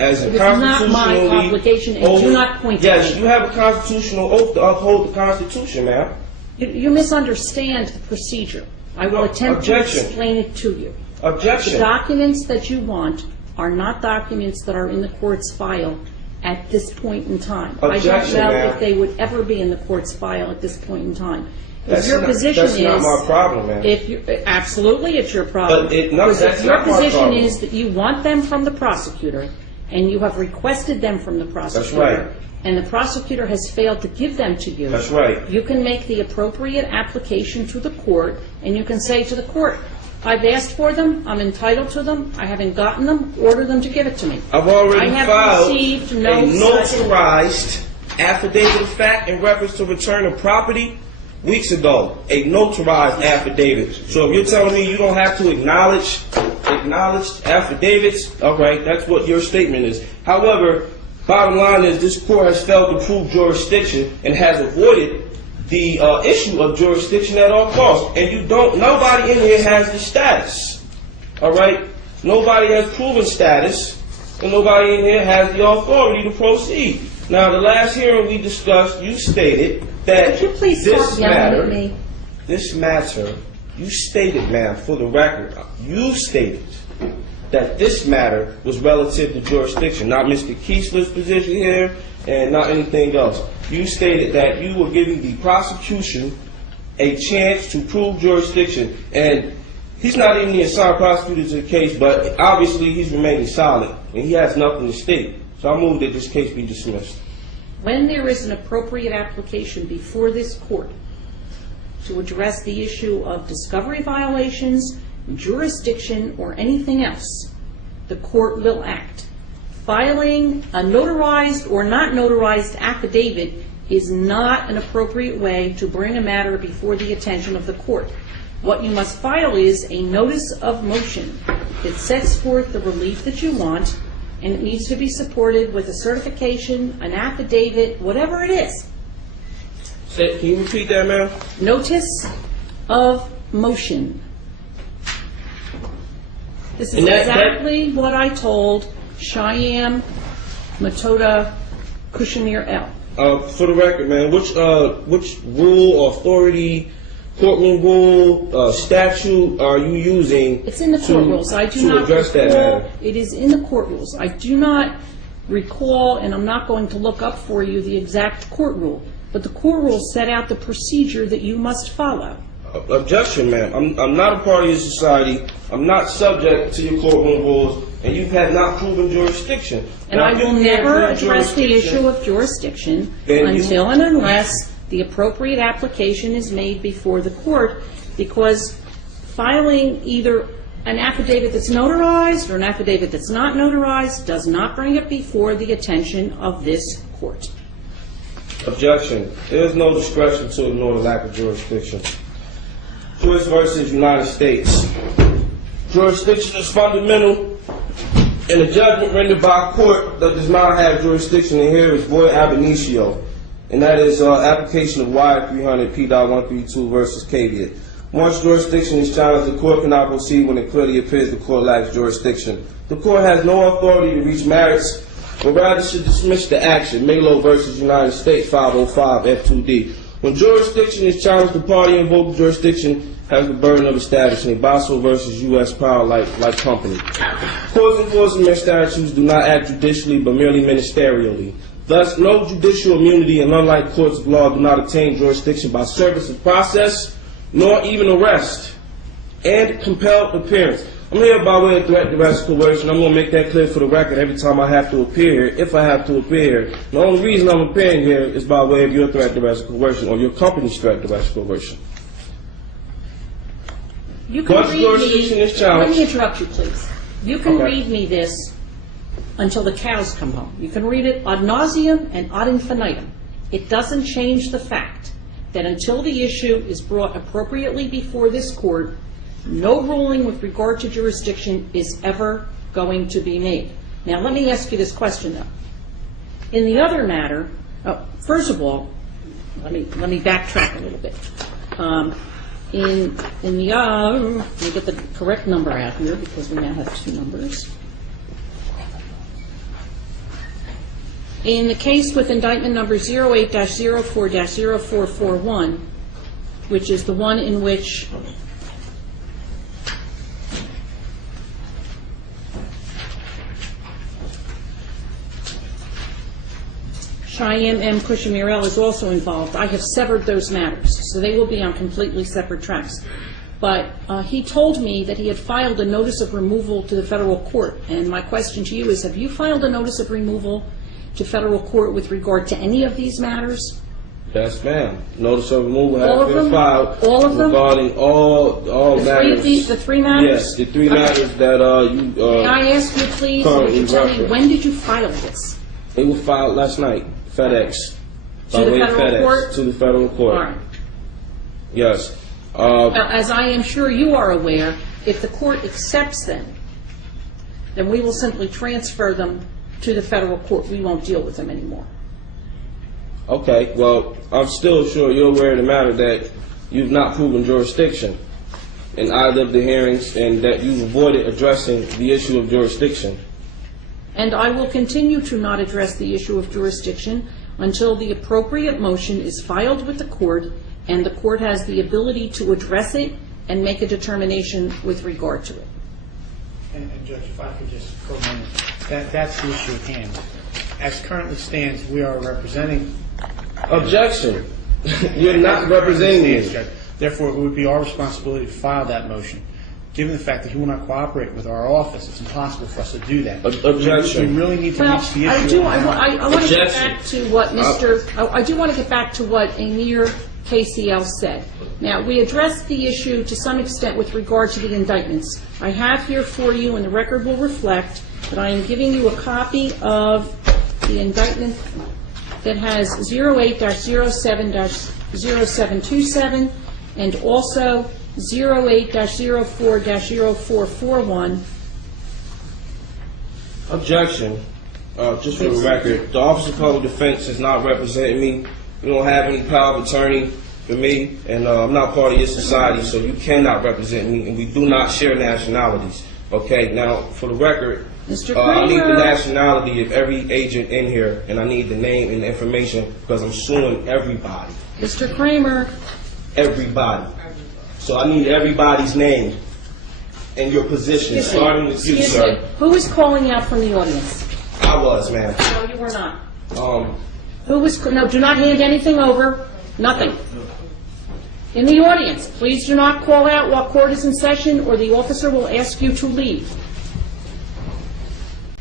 as a It is not my constitutionally obligation, and do not point to Yes, me. you have a constitutional oath to uphold the Constitution, ma'am. You misunderstand the procedure. I will attempt to Objection. explain it to you. Objection. The documents that you want are not documents that are in the court's file at this point in time. Objection, I don't know ma'am. if they would ever be in the court's file at this point in time. That's If your position that's not my problem, ma'am. Absolutely, it's your problem. But no, Because that's if your not my position problem. is that you want them from the prosecutor, and you have requested them from the prosecutor, right. and the prosecutor has failed to give them to you, That's right. you can make the appropriate application to the court, and you can say to the court, I've asked for them, I'm entitled to them, I haven't gotten them, order them to give it to me. I've already I have filed received a no such... notarized affidavit of fact in reference to return of property weeks ago. A notarized affidavit. So if you're telling me you don't have to acknowledge affidavits, all right, that's what your statement is. However, bottom line is this court has failed to prove jurisdiction and has avoided the issue of jurisdiction at all costs. And nobody in here has the status. All right? Nobody has proven status, and nobody in here has the authority to proceed. Now, the last hearing we discussed, you stated that Could you please stop yelling at me? this matter, you stated, ma'am, for the record, you stated that this matter was relative to jurisdiction, not Mr. Kiesler's position here and not anything else. You stated that you were giving the prosecution a chance to prove jurisdiction, and he's not even the assigned prosecutor to the case, but obviously he's remaining silent, and he has nothing to state. So I move that this case be dismissed. When there is an appropriate application before this court to address the issue of discovery violations, jurisdiction, or anything else, the court will act. Filing a notarized or not notarized affidavit is not an appropriate way to bring a matter before the attention of the court. What you must file is a notice of motion that sets forth the relief that you want, and it needs to be supported with a certification, an affidavit, whatever it is. Can you repeat that, ma'am? Notice of motion. This is And that- exactly what I told Cheyenne Matoda Kushner L. For the record, man, which rule or authority, courtroom rule, statute are you using It's in the court rules. I do to not address that recall. matter? It is in the court rules. I do not recall, and I'm not going to look up for you the exact court rule, but the court rules set out the procedure that you must follow. Objection, ma'am. I'm not a party of society. I'm not subject to your courtroom rules, and you have not proven jurisdiction. And Now, I if you will can't never prove address the jurisdiction, issue of jurisdiction Then you- until and unless the appropriate application is made before the court, because filing either an affidavit that's notarized or an affidavit that's not notarized does not bring it before the attention of this court. Objection. There is no discretion to ignore the lack of jurisdiction. Joyce versus United States. Jurisdiction is fundamental, and a judgment rendered by a court that does not have jurisdiction in here is void ab initio, and that is application of Y 300 P.132 versus caveat. Once jurisdiction is challenged, the court cannot proceed when it clearly appears the court lacks jurisdiction. The court has no authority to reach merits, but rather should dismiss the action. Melo versus United States 505 F2D. When jurisdiction is challenged, the party invoking jurisdiction has the burden of establishing. Basso versus U.S. Power Light Company. Courts enforcement statutes do not act judicially but merely ministerially. Thus, no judicial immunity, and unlike courts of law, do not attain jurisdiction by service of process, nor even arrest and compelled appearance. I'm here by way of threat, duress, coercion. I'm going to make that clear for the record every time I have to appear here, if I have to appear here. The only reason I'm appearing here is by way of your threat, duress, coercion, or your company's threat, duress, coercion. You can Once read jurisdiction me. is challenged- Let me interrupt you, please. You can Okay. read me this until the cows come home. You can read it ad nauseum and ad infinitum. It doesn't change the fact that until the issue is brought appropriately before this court, no ruling with regard to jurisdiction is ever going to be made. Now, let me ask you this question, though. In the other matter, first of all, let me backtrack a little bit. Let me get the correct number out here because we now have two numbers. In the case with indictment number 08-04-0441, which is the one in which Cheyenne M. Cushing-Murrell is also involved, I have severed those matters, so they will be on completely separate tracks. But he told me that he had filed a notice of removal to the federal court, and my question to you is, have you filed a notice of removal to federal court with regard to any of these matters? Yes, ma'am. Notice of removal All has of been them? filed All of them? regarding all matters. The three matters? Yes, the three matters that May I ask you, please, would you tell me, when did you file this? It was filed last night, FedEx. To By the way of federal FedEx, court? to the federal court. All right. Yes. Now, as I am sure you are aware, if the court accepts them, then we will simply transfer them to the federal court. We won't deal with them anymore. Okay, well, I'm still sure you're aware of the matter that you've not proven jurisdiction in either of the hearings and that you've avoided addressing the issue of jurisdiction. And I will continue to not address the issue of jurisdiction until the appropriate motion is filed with the court and the court has the ability to address it and make a determination with regard to it. And Judge, if I could just for a moment, that's the issue at hand. As currently stands, we are representing. Objection. You're not representing me. Judge. Therefore, it would be our responsibility to file that motion. Given the fact that he will not cooperate with our office, it's impossible for us to do that. Objection. We really need to Well, reach the issue. I want to get Objection. back to what I do want to get back to what Amir KCL said. Now, we addressed the issue to some extent with regard to the indictments. I have here for you, and the record will reflect, that I am giving you a copy of the indictment that has 08-07-0727 and also 08-04-0441. Objection. Just for the record, the Office of Public Defense is not representing me. You don't have any power of attorney for me, and I'm not part of your society, so you cannot represent me, and we do not share nationalities. Okay, now, for the record, Mr. I need the Kramer. nationality of every agent in here, and I need the name and the information because I'm suing everybody. Mr. Kramer, Everybody. So I need everybody's name and your position, starting with you, excuse me, sir. who is calling out from the audience? I was, ma'am. No, you were not. Who was, no, do not hand anything over, nothing. In the audience, please do not call out while court is in session, or the officer will ask you to leave.